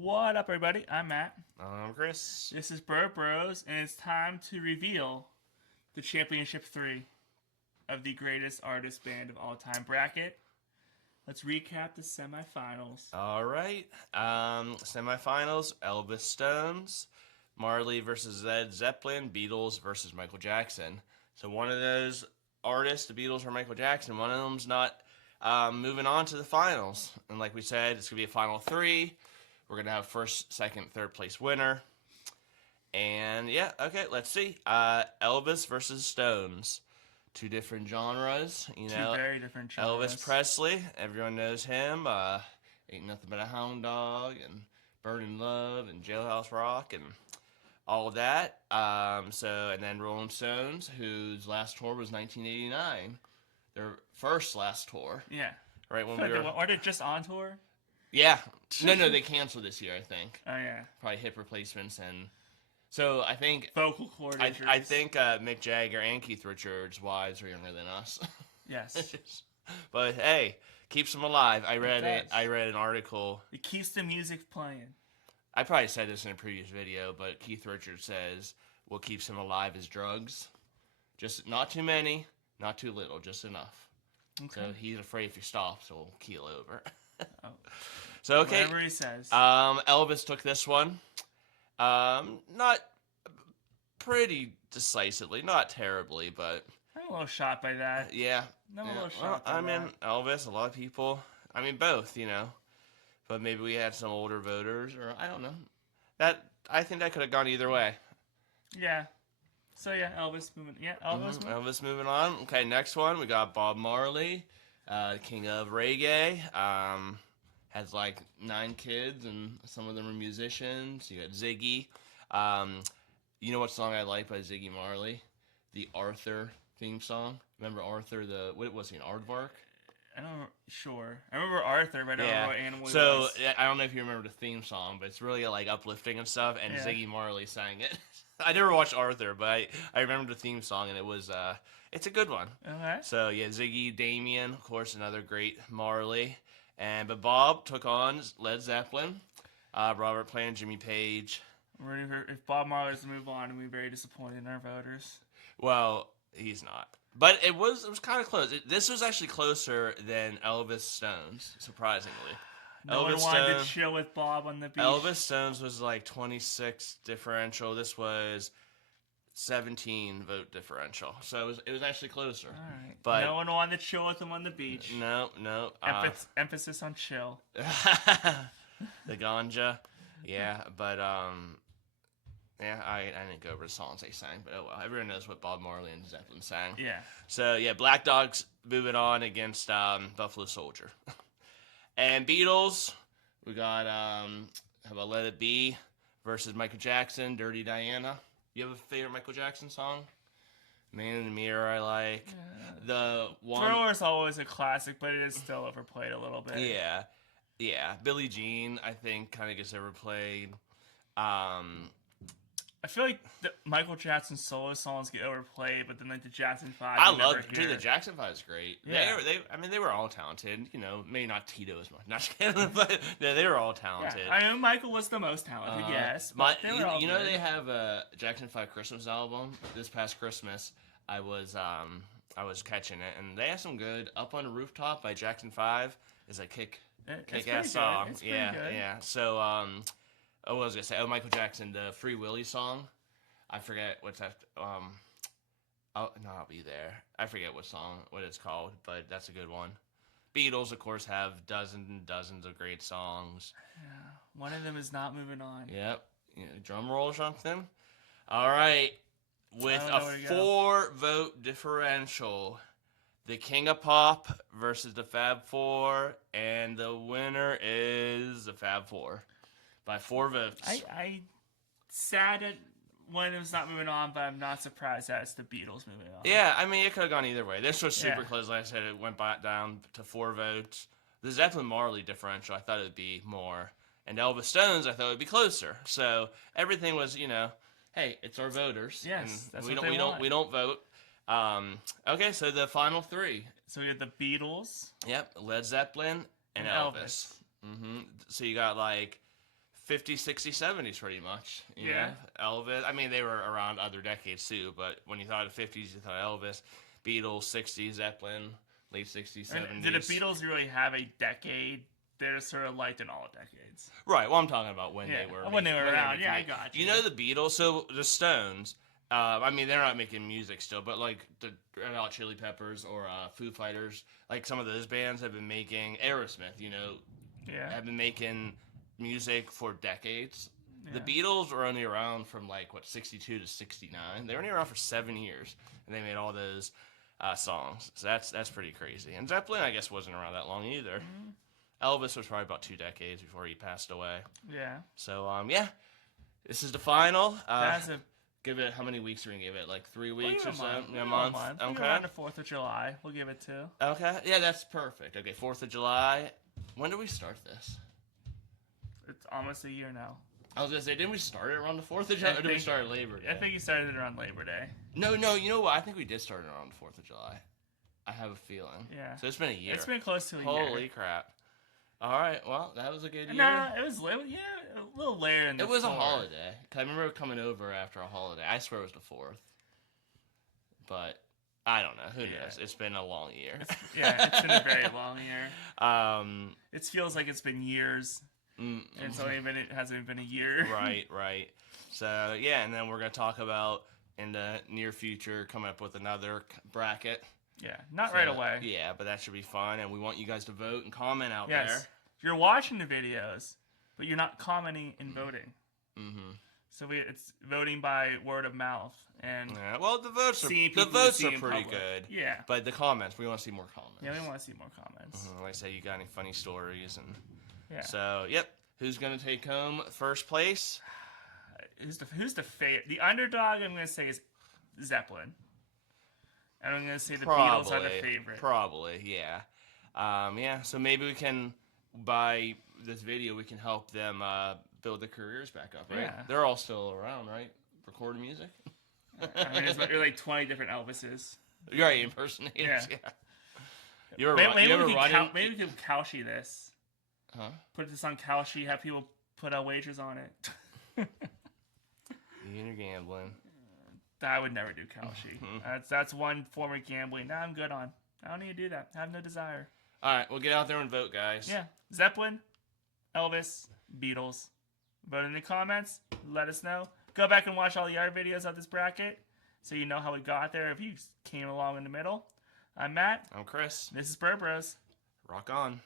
What up, everybody? I'm Matt. I'm Chris. This is Burgh Bros, and it's time to reveal the Championship 3 of the Greatest Artist Band of All Time bracket. Let's recap the semifinals. All right. Semifinals: Elvis Stones, Marley versus Led Zeppelin, Beatles versus Michael Jackson. So one of those artists, the Beatles or Michael Jackson, one of them's not moving on to the finals. And like we said, it's gonna be a final three. We're gonna have first, second, third place winner. And yeah, okay, let's see. Elvis versus Stones. Two different genres, Two very different genres. Elvis Presley, everyone knows him. Ain't Nothing But a Hound Dog, and Burning Love, and Jailhouse Rock, and all of that. And then Rolling Stones, whose last tour was 1989, their first last tour. Yeah. Right when Are they just on tour? Yeah. No, they canceled this year, I think. Oh yeah. Probably hip replacements and. So I think vocal cord injuries. I think Mick Jagger and Keith Richards' wives are younger than us. Yes. But hey, keeps them alive. I read an article. It keeps the music playing. I probably said this in a previous video, but Keith Richards says what keeps him alive is drugs. Just not too many, not too little, just enough. Okay. So he's afraid if he stops, he'll keel over. Oh. So okay. Whatever he says. Elvis took this one. Not pretty decisively, not terribly, but I'm a little shocked by that. Yeah. I'm a little shocked. I mean, Elvis, a lot of people. I mean, both, But maybe we had some older voters, or I don't know. I think that could have gone either way. Yeah. So yeah, Elvis moving. Yeah, Elvis moving on. Okay, next one we got Bob Marley, king of reggae. Has like 9 kids, and some of them are musicians. You got Ziggy. You know what song I like by Ziggy Marley? The Arthur theme song. Remember Arthur? What was he? An aardvark? I don't know. Sure. I remember Arthur, but I don't know what animal he was. So I don't know if you remember the theme song, but it's really like uplifting and stuff. And Ziggy Marley sang it. I never watched Arthur, but I remember the theme song, and it's a good one. Okay. So yeah, Ziggy, Damien, of course, another great Marley. But Bob took on Led Zeppelin, Robert Plant, Jimmy Page. If Bob Marley's to move on, we're very disappointed in our voters. Well, he's not. But it was kind of close. This was actually closer than Elvis Stones, surprisingly. No one wanted to chill with Bob on the beach. Elvis Stones was like 26 differential. This was 17 vote differential, so it was actually closer. All right. But no one wanted to chill with him on the beach. No. Emphasis on chill. The ganja, yeah. But yeah, I didn't go over the songs they sang, but oh well. Everyone knows what Bob Marley and Zeppelin sang. Yeah. So yeah, Black Dogs moving on against Buffalo Soldier, and Beatles. We got how about Let It Be versus Michael Jackson, Dirty Diana. You have a favorite Michael Jackson song? Man in the Mirror, I like. The one. Thriller's always a classic, but it is still overplayed a little bit. Yeah. Billie Jean, I think, kind of gets overplayed. I feel like the Michael Jackson solo songs get overplayed, but then like the Jackson 5. The Jackson 5 is great. Yeah. They were all talented. Maybe not Tito as much. Not kidding, but they were all talented. Yeah. I know Michael was the most talented, yes. But they were all good. They have a Jackson 5 Christmas album. This past Christmas, I was catching it, and they have some good. Up on the Rooftop by Jackson 5 is a kick-ass song. Yeah. So what was I gonna say? Oh, Michael Jackson, the Free Willy song. I forget what's that. I'll be there. I forget what it's called, but that's a good one. Beatles, of course, have dozens and dozens of great songs. Yeah, one of them is Not Moving On. Yep. Drum roll or something. All right. With a 4-vote differential, the King of Pop versus the Fab Four, and the winner is the Fab Four. By 4 votes. I sad that one of them's not moving on, but I'm not surprised that it's the Beatles moving on. Yeah, I mean, it could have gone either way. This was super close. Like I said, it went down to 4 votes. The Zeppelin Marley differential, I thought it would be more. And Elvis Stones, I thought it would be closer. So everything was, hey, it's our voters. Yes, that's what they want. We don't vote. Okay, so the final 3. So we have the Beatles. Yep, Led Zeppelin and Elvis. Mm-hmm. So you got like 50s, 60s, 70s pretty much. You Yeah. know? Elvis. I mean, they were around other decades too, but when you thought of 50s, you thought Elvis. Beatles, 60s, Zeppelin, late 60s, 70s. And did the Beatles really have a decade? They're sort of liked in all decades. Right. Well, I'm talking about when Yeah. they were When they were around. Yeah, I got you. You know the Beatles. So the Stones. I mean, they're not making music still, but like the Red Hot Chili Peppers or Foo Fighters, like some of those bands have been making Aerosmith. You know, Yeah. have been making music for decades. Yeah. The Beatles were only around from like 62 to 69. They were only around for 7 years, and they made all those songs. So that's pretty crazy. And Zeppelin, I guess, wasn't around that long either. Mm-hmm. Elvis was probably about 2 decades before he passed away. Yeah. So yeah, this is the final. That's a. Give it, how many weeks are we going to give it? Like 3 We'll weeks give or it so? a month? month. Okay. Around the 4th of July. We'll give it 2. Okay. Yeah, that's perfect. Okay, 4th of July. When did we start this? It's almost a year now. I was going to say, didn't we start it around the 4th of July? Or did we start Labor Day? I think you started it around Labor Day. No, you know what? I think we did start it around the 4th of July. I have a feeling. Yeah. So it's been a year. It's been close to a year. Holy crap. All right, well, that was a good year. No, it was a little later than the It was 4th. a holiday. 'Cause I remember coming over after a holiday. I swear it was the 4th. But I don't know. Who knows? It's been a long year. It's been a very long year. It feels like it's been years. It hasn't been a year. Right. So, yeah, and then we're going to talk about, in the near future, coming up with another bracket. Yeah, not right away. Yeah, but that should be fun, and we want you guys to vote and comment out Yes. there. You're watching the videos, but you're not commenting and voting. Mm-hmm. So it's voting by word of mouth. And yeah, well, the votes are pretty good. Yeah. But the comments, we want to see more comments. Yeah, we want to see more comments. Like I say, you got any funny stories? And yeah. So, yep. Who's going to take home first place? Who's the favorite? The underdog, I'm going to say, is Zeppelin. And I'm going to say the Beatles are the favorite. Probably, yeah. Yeah, so maybe we can, by this video, we can help them build their careers back up, right? Yeah. They're all still around, right? Recording music? I mean, there's like 20 different Elvises. You're right, impersonators, yeah. Maybe we could Kalshi this. Huh? Put this on Kalshi, have people put wagers on it. You're gambling. I would never do Kalshi. That's one form of gambling. Now I'm good on. I don't need to do that. I have no desire. All right, well, get out there and vote, guys. Yeah. Zeppelin, Elvis, Beatles. Vote in the comments. Let us know. Go back and watch all the other videos of this bracket so you know how we got there if you came along in the middle. I'm Matt. I'm Chris. This is Burgh Bros. Rock on.